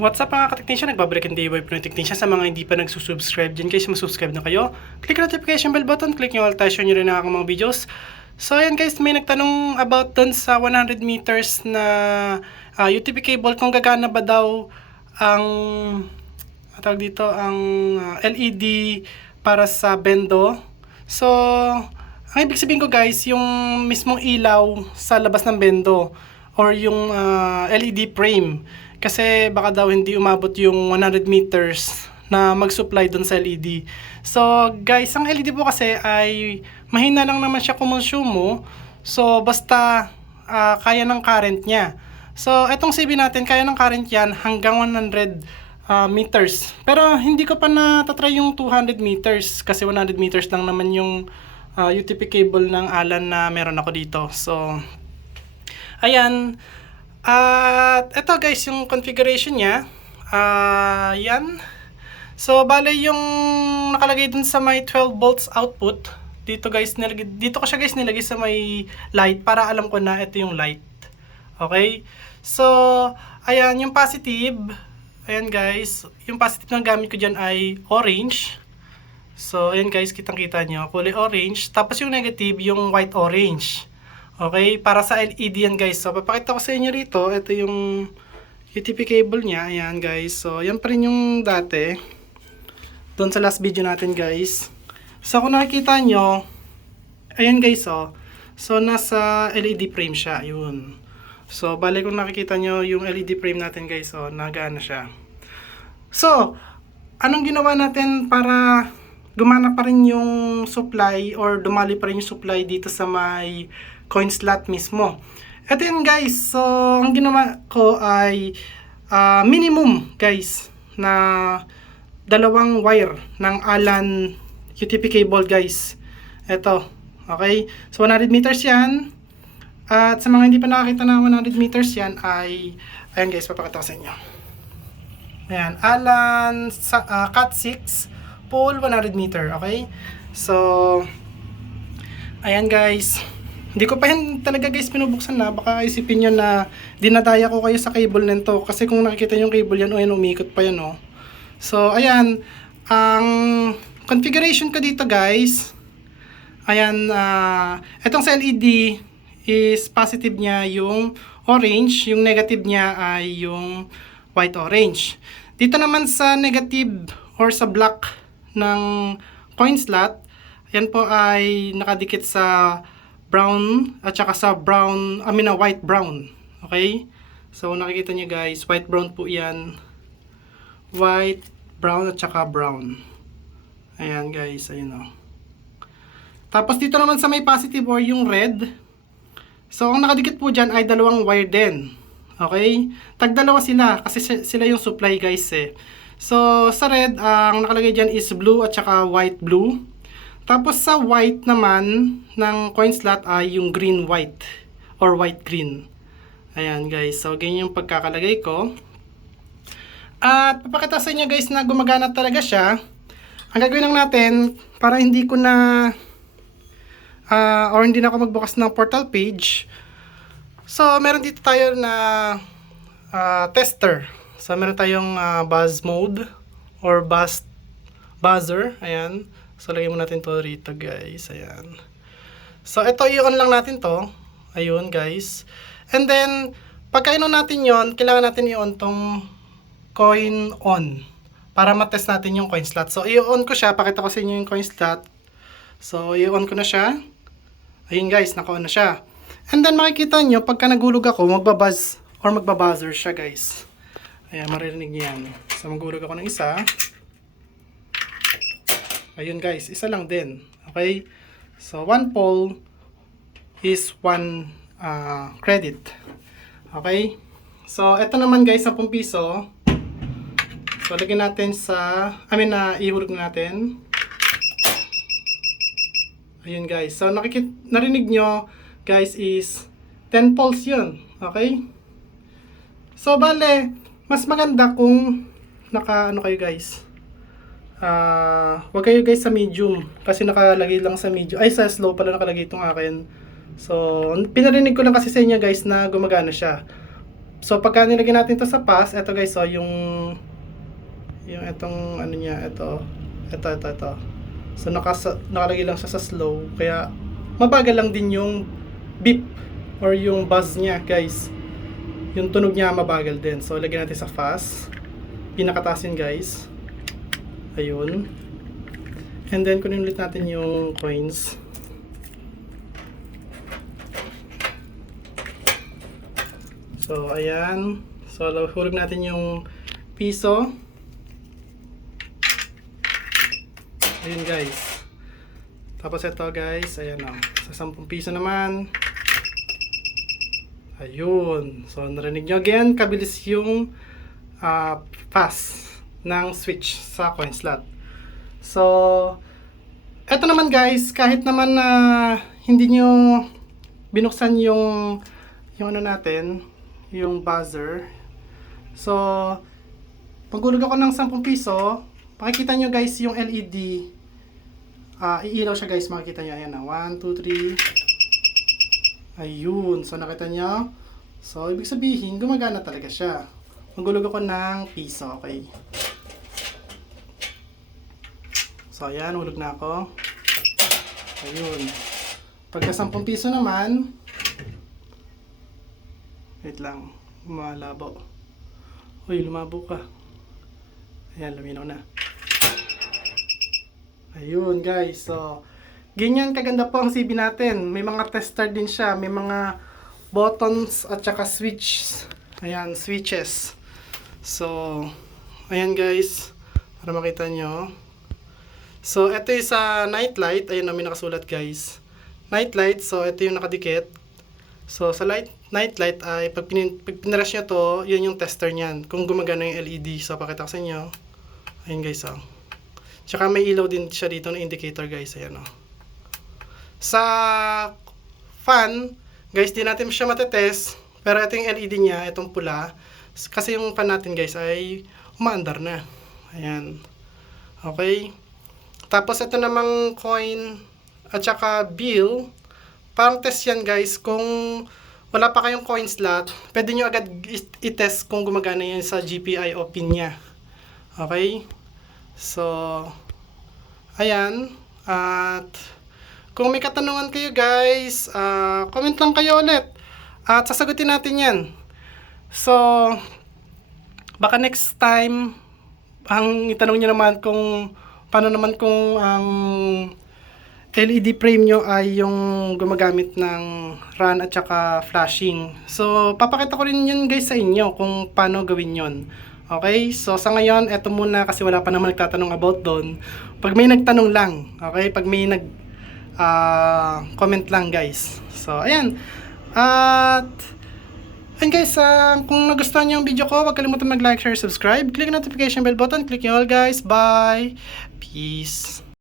What's up mga ka-technician? Nagbabalik ang DIY Pinoy Technician. Sa mga hindi pa nagsusubscribe dyan guys, masubscribe na kayo. Click notification bell button, click nyo all, tayo share nyo rin ang aking mga videos. So ayan guys, may nagtanong about dun sa 100 meters na UTP cable, kung gagana ba daw ang LED para sa bendo. So ang ibig sabihin ko guys, yung mismong ilaw sa labas ng bendo or yung LED frame. Kasi baka daw hindi umabot yung 100 meters na mag-supply dun sa LED. So guys, ang LED po kasi ay mahina lang naman siya kumonsumo. So basta kaya ng current niya. So etong CB natin, kaya ng current yan hanggang 100 meters. Pero hindi ko pa natatry yung 200 meters kasi 100 meters lang naman yung UTP cable ng Allen na meron ako dito. So ayan. At ito guys, yung configuration niya. Yan. So bale yung nakalagay dun sa may 12 volts output. Dito guys, dito ko siya guys nilagay sa may light para alam ko na ito yung light. Okay? So ayan yung positive. Ayan guys, yung positive na gamit ko diyan ay orange. So ayan guys, kitang-kita nyo, kulay orange. Tapos yung negative, yung white orange. Okay, para sa LED yan guys. So papakita ko sa inyo rito, ito yung UTP cable niya. Ayan guys. So yan pa rin yung dati. Doon sa last video natin guys. So kung nakikita nyo, ayan guys oh. So nasa LED frame siya. Yun. So balik kung nakikita nyo yung LED frame natin guys oh, nagana siya. So anong ginawa natin para gumana pa rin yung supply or dumali pa rin yung supply dito sa may coin slot mismo? Ito yun guys. So ang ginawa ko ay minimum guys na dalawang wire ng Allen UTP cable guys. Ito. Okay. So 100 meters yan. At sa mga hindi pa nakakita na 100 meters yan ay ayan guys, papakita ko sa inyo. Ayan. Allen Cat 6 pole 100 meter. Okay. So ayan guys. Hindi ko pa yan talaga guys pinubuksan na. Baka isipin nyo na dinadaya ko kayo sa cable nito. Kasi kung nakikita yung cable yan, o yan, umikot pa yan o. So, ayan. Ang configuration ko dito guys. Ayan. Itong sa LED is positive niya yung orange. Yung negative niya ay yung white orange. Dito naman sa negative or sa black ng coin slot, yan po ay nakadikit sa brown at saka sa white brown. Okay? So nakikita niyo guys, white brown po 'yan. White, brown at saka brown. Ayan guys, ayun oh. Tapos dito naman sa may positive or yung red. So ang nakadikit po diyan ay dalawang wire din. Okay? Tagdalawa sila kasi sila yung supply guys eh. So sa red, ang nakalagay diyan is blue at saka white blue. Tapos sa white naman ng coin slot ay yung green white or white green. Ayan guys, so ganyan yung pagkakalagay ko. At papakita sa inyo guys na gumagana talaga siya. Ang gagawin lang natin para hindi ko na or hindi na ako magbukas ng portal page. So meron dito tayo na tester. So meron tayong buzz mode or buzzer. Ayan. So, lagay mo natin to rito guys. Ayan. So, ito i-on lang natin to. Ayun guys. And then, pagka in-on natin yon, kailangan natin i-on tong coin on. Para matest natin yung coin slot. So, i-on ko siya. Pakita ko sa inyo yung coin slot. So, i-on ko na siya. Ayun guys, naka-on na siya. And then, makikita nyo, pagka nagulog ako, magbabuzz or magbabuzzer siya guys. Ayan, maririnig nyo yan. So, magulog ako ng isa. Ayun guys, isa lang din. Okay? So, 1 pole is 1 credit. Okay? So, ito naman guys, 10 piso. So, lagyan natin sa, ihulog natin. Ayun guys. So, narinig nyo guys is 10 poles yun. Okay? So, bale, mas maganda kung kayo guys. Wag kayo guys sa medium kasi nakalagay lang sa medium, ay sa slow pala nakalagay itong akin. So pinarinig ko lang kasi sa inyo guys na gumagana siya. So pagka nilagyan natin to sa pass, eto guys, so yung etong ano niya, ito. So nakalagay lang siya sa slow, kaya mabagal lang din yung beep or yung buzz niya, guys. Yung tunog niya mabagal din. So lagyan natin sa fast. Pinakataas yun, guys. Ayun. And then kunin ulit natin yung coins. So ayan. So hulog natin yung piso. Ayun, guys. Tapos ito, guys, ayan o. Sa 10 piso naman. Ayun. So narinig nyo again, kabilis yung pass ng switch sa coin slot. So eto naman, guys, kahit naman na hindi nyo binuksan yung ano natin, yung buzzer. So paghulog ako ng 10 piso, makikita nyo, guys, yung LED. Iilaw siya, guys, makikita nyo. Ayan na, 1, 2, 3. Ayun, so nakita nyo. So ibig sabihin, gumagana talaga siya. Maghulog ako ng piso, okay. So ayan, hulog na ako. Ayun. Pagka 10 piso naman, wait lang, malabo. Uy, lumabo ka. Ayan, luminaw na. Ayun, guys, so ganyan kaganda po ang CB natin. May mga tester din siya, may mga buttons at saka switches. Ayan, switches. So ayan, guys, para makita nyo. So ito yung sa night light. Ayun na, may nakasulat, guys, night light. So ito yung nakadikit. So sa night light ay pag pinrush nyo to, yun yung tester nyan, kung gumagana yung LED. So pakita ko sa inyo. Ayun, guys, oh. Tsaka may ilaw din siya dito na indicator, guys. Ayan, oh. Sa fan, guys, di natin siya matetest. Pero ito yung LED niya, itong pula. Kasi yung fan natin, guys, ay umaandar na. Ayan. Okay. Tapos ito namang coin at saka bill. Parang test yan, guys. Kung wala pa kayong coin slot, pwede nyo agad i-test kung gumagana yan sa GPIO pin niya. Okay. So ayan. At kung may katanungan kayo, guys, comment lang kayo ulit. At sasagutin natin yan. So baka next time, ang itanong nyo naman kung paano naman kung ang LED frame nyo ay yung gumagamit ng run at saka flashing. So papakita ko rin yun, guys, sa inyo kung paano gawin yun. Okay, so sa ngayon, eto muna kasi wala pa naman nagtatanong about doon. Pag may nagtanong lang, okay, pag may comment lang, guys. So ayan. At and guys, kung nagustuhan niyo yung video ko, huwag kalimutan mag-like, share, subscribe. Click notification bell button. Click nyo all, guys. Bye. Peace.